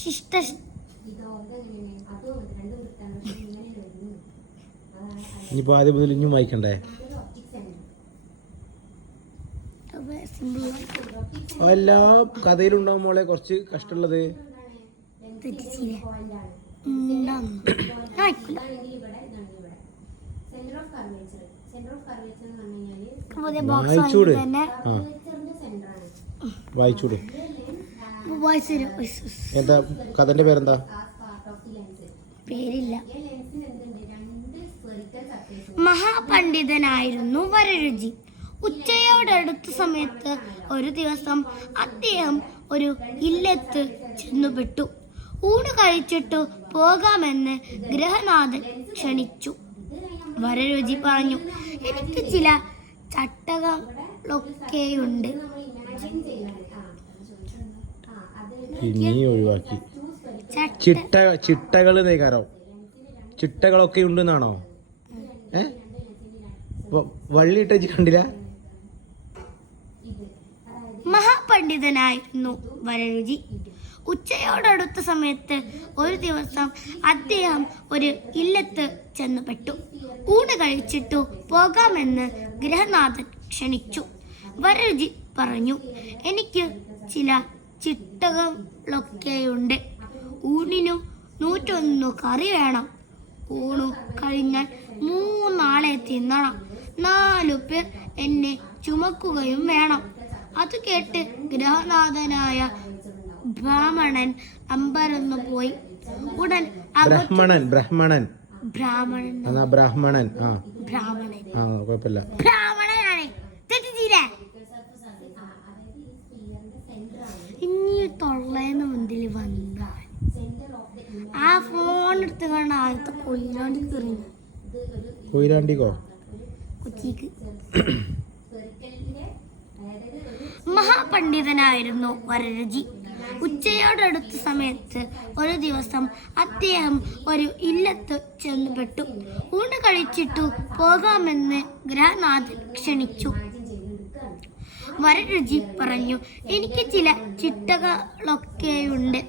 ശിഷ്ട ഇനിയിപ്പോ ആദ്യം മുതൽ ഇനിയും വായിക്കണ്ടേ? എല്ലാ കഥയിലുണ്ടാവും മോളെ കുറച്ച് കഷ്ടമുള്ളത്. വായിച്ചൂടെ? വായിച്ചൂടെ. എന്താ കഥന്റെ പേരെന്താ? പേരില്ല. മഹാപണ്ഡിതനായിരുന്നു വരരുചി. ഉച്ചയോടടുത്ത സമയത്ത് ഒരു ദിവസം അദ്ദേഹം ഒരു ഇല്ലത്ത് ചെന്നുപെട്ടു. ഊണ് കഴിച്ചിട്ടു പോകാമെന്ന് ഗ്രഹനാഥൻ ക്ഷണിച്ചു. വരരുചി പറഞ്ഞു എനിക്ക് ചില ചട്ടകളൊക്കെയുണ്ട് ഇമാജിൻ ചെയ്യാണ് ആ അത് ചോദിച്ചത് ആ പിന്നെ ഒഴിവാക്കി ചിട്ട ചിട്ടകൾ നേക്കാരോ ചിട്ടകളൊക്കെ ഉണ്ടെന്നാണോ? ഏ? വള്ളി വെച്ച് കണ്ടില്ല? മഹാപണ്ഡിതനായിരുന്നു വരരുചി. ഉച്ചയോടടുത്ത സമയത്ത് ഒരു ദിവസം അദ്ദേഹം ഒരു ഇല്ലത്ത് ചെന്നുപെട്ടു. ഊണ് കഴിച്ചിട്ടു പോകാമെന്ന് ഗ്രഹനാഥൻ ക്ഷണിച്ചു. വരരുചി പറഞ്ഞു എനിക്ക് ചില ചിട്ടകളൊക്കെയുണ്ട് ഊണിനും നൂറ്റൊന്നു കറി വേണം. ഊണു കഴിഞ്ഞാൽ മൂന്നാളെ തിന്നണം. നാലു പേർ എന്നെ ചുമക്കുകയും വേണം. അത് കേട്ട് ഗ്രഹനാഥനായ ബ്രാഹ്മണൻ അമ്പരന്നു പോയി. ഉടൻ ബ്രാഹ്മണൻ ബ്രഹ്മണൻ. ബ്രഹ്മണൻ. ബ്രാഹ്മണൻ. ആ. ബ്രാഹ്മണൻ. ആ കുഴപ്പമില്ല. ആ ഫോൺ എടുത്ത് കാണാൻ ആദ്യത്തെ കൊയിലാണ്ടി കയറി കൊയിലാണ്ടിക്കോ? കൊച്ചിക്ക്. മഹാപണ്ഡിതനായിരുന്നു വരരുചി. ഉച്ചയോടടുത്ത സമയത്ത് ഒരു ദിവസം അദ്ദേഹം ഒരു ഇല്ലത്ത് ചെന്നുപെട്ടു. ഊണ് കഴിച്ചിട്ടു പോകാമെന്ന് ഗ്രഹനാഥൻ ക്ഷണിച്ചു. വരരുചി പറഞ്ഞു എനിക്ക് ചില ചിട്ടകളൊക്കെയുണ്ട്.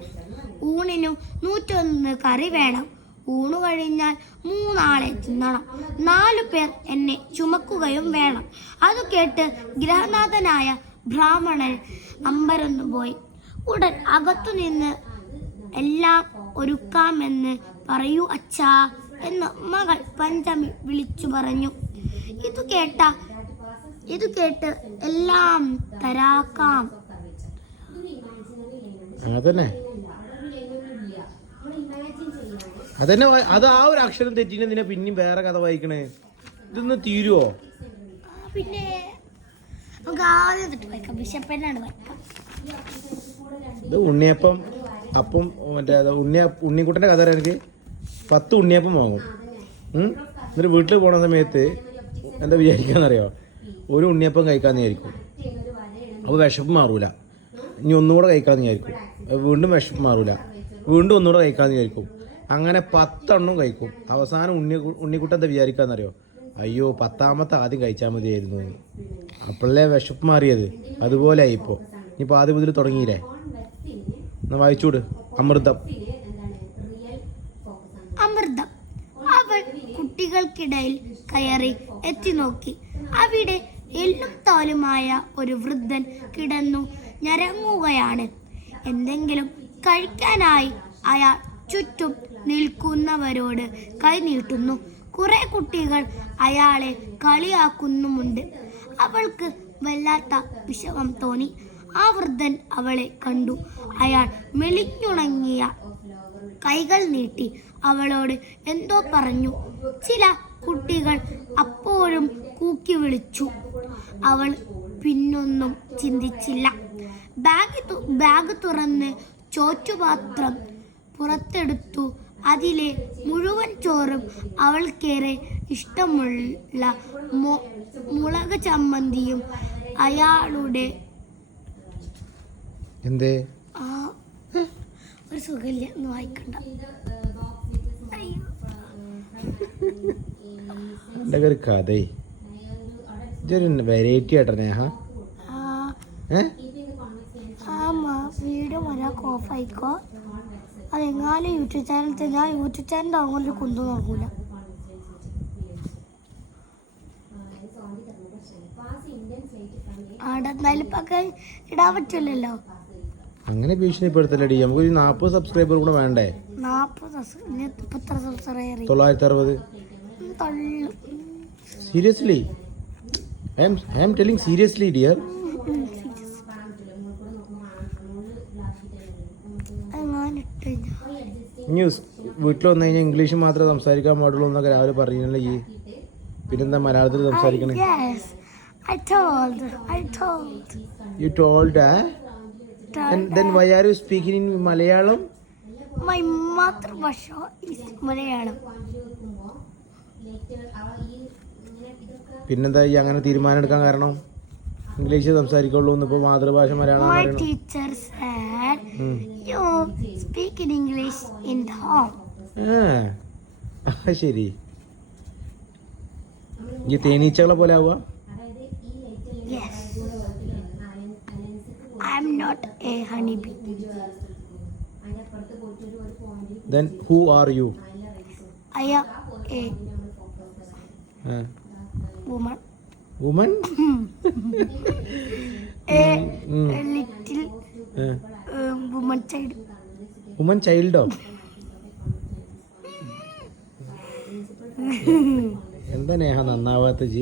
ഊണിനു നൂറ്റൊന്ന് കറി വേണം. ഊണു കഴിഞ്ഞാൽ മൂന്നാളെ തിന്നണം. നാലു പേർ എന്നെ ചുമക്കുകയും വേണം. അത് കേട്ട് ഗ്രഹനാഥനായ ബ്രാഹ്മണൻ അമ്പരന്നു പോയി. ഉടൻ അകത്തുനിന്ന് എല്ലാം ഒരുക്കാമെന്ന് പറയൂ അച്ഛാ എന്ന് മകൾ പഞ്ചമി വിളിച്ചു പറഞ്ഞു. ഇത് കേട്ട ഇത് കേട്ട് എല്ലാം തരാക്കാം. അതന്നെ. അതന്നെ അത് ആ ഒരു അക്ഷരം തെറ്റിന് നിന്നെ പിന്നെയും വേറെ കഥ വായിക്കണേ? ഇതൊന്ന് തീരുവോ? പിന്നെ ഇത് ഉണ്ണിയപ്പം അപ്പം മറ്റേ അത് ഉണ്ണിയ ഉണ്ണിക്കുട്ടന്റെ കഥ അറിയാം എനിക്ക്. പത്ത് ഉണ്ണിയപ്പം വാങ്ങും? എന്നിട്ട് വീട്ടിൽ പോണ സമയത്ത് എന്താ വിചാരിക്കാന്നറിയോ? ഒരു ഉണ്ണിയപ്പം കഴിക്കാന്ന് വിചാരിക്കും. അപ്പോൾ വിശപ്പ് മാറൂല. ഇനി ഒന്നുകൂടെ കഴിക്കാന്ന് വിചാരിക്കും. വീണ്ടും വിശപ്പ് മാറൂല. വീണ്ടും ഒന്നുകൂടെ കഴിക്കാന്ന് വിചാരിക്കും. അങ്ങനെ പത്തെണ്ണം കഴിക്കും. അവസാനം ഉണ്ണി ഉണ്ണിക്കുട്ടൻ വിചാരിക്കാന്നറിയോ? അയ്യോ പത്താമത്തെ ആദ്യം കഴിച്ചാൽ മതിയായിരുന്നു. അപ്പോഴല്ലേ വിശപ്പ് മാറിയത്. അതുപോലെ ഇപ്പോൾ ഇനിയിപ്പോൾ ആദ്യം മുതൽ തുടങ്ങിയില്ലേ? എന്നാ വായിച്ചൂട്. അമൃതം. അമൃതം. അവൾ കുട്ടികൾക്കിടയിൽ കയറി എത്തി നോക്കി. അവിടെ എല്ലും താലുമായ ഒരു വൃദ്ധൻ കിടന്നു ഞരങ്ങുകയാണ്. എന്തെങ്കിലും കഴിക്കാനായി അയാൾ ചുറ്റും നിൽക്കുന്നവരോട് കൈ നീട്ടുന്നു. കുറെ കുട്ടികൾ അയാളെ കളിയാക്കുന്നുമുണ്ട്. അവൾക്ക് വല്ലാത്ത വിഷമം തോന്നി. ആ വൃദ്ധൻ അവളെ കണ്ടു. അയാൾ മെലിഞ്ഞുണങ്ങിയ കൈകൾ നീട്ടി അവളോട് എന്തോ പറഞ്ഞു. ചില കുട്ടികൾ അപ്പോഴും കൂക്കി വിളിച്ചു. അവൾ പിന്നൊന്നും ചിന്തിച്ചില്ല. ബാഗ് ബാഗ് തുറന്ന് ചോറ്റുപാത്രം പുറത്തെടുത്തു. അതിലെ മുഴുവൻ ചോറും അവൾക്കേറെ ഇഷ്ടമുള്ള മുളക് ചമ്മന്തിയും അയാളുടെ എന്തേ? ആ ഒരു സുഖമില്ല ഒന്ന് വായിക്കണ്ട. എന്റെ ഒരു കഥേ? ഇതൊരു വെറൈറ്റി ആട്ടോ നേഹ ഏ? ആമാ വീഡിയോ ഒരാൾക്ക് ഓഫ് ആയിക്കോ? അതെങ്ങാനും യൂട്യൂബ് ചാനൽ ഞാൻ യൂട്യൂബ് ചാനൽ തുടങ്ങുമ്പോൾ ഒരു നോക്കൂല. ഇടാൻ പറ്റില്ലല്ലോ. അങ്ങനെ ഭീഷണിപ്പെടുത്തലടി നമുക്ക് ഒരു നാൽപ്പത് സബ്സ്ക്രൈബർ കൂടെ വേണ്ടേ? നാപ്പത് തൊള്ളായിരത്തി അറുപത് seriously I'm telling seriously dear news വീട്ടിൽ വന്നു കഴിഞ്ഞാൽ ഇംഗ്ലീഷ് മാത്രമേ സംസാരിക്കാൻ പാടുള്ളൂ എന്നൊക്കെ രാവിലെ പറഞ്ഞില്ലേ ഈ പിന്നെന്താ മലയാളത്തിൽ സംസാരിക്കണേ? You told are you speaking in Malayalam my മാതൃഭാഷ ഈസ് മലയാളം പിന്നെന്താ ഈ അങ്ങനെ തീരുമാനം എടുക്കാൻ കാരണം? ഇംഗ്ലീഷ് സംസാരിക്കുള്ളൂ എന്ന് ഇപ്പോൾ മാതൃഭാഷ Malayalam you speak in English in home. ആ ആ, ശരി ഈ തേനീച്ചകളെ പോലെ ആവുക Yes. I am not a honeybee. Then who are you I am a woman. Woman A, a little um, woman child. woman ചൈൽഡോ എന്താ നേഹ നന്നാവാത്ത ജി.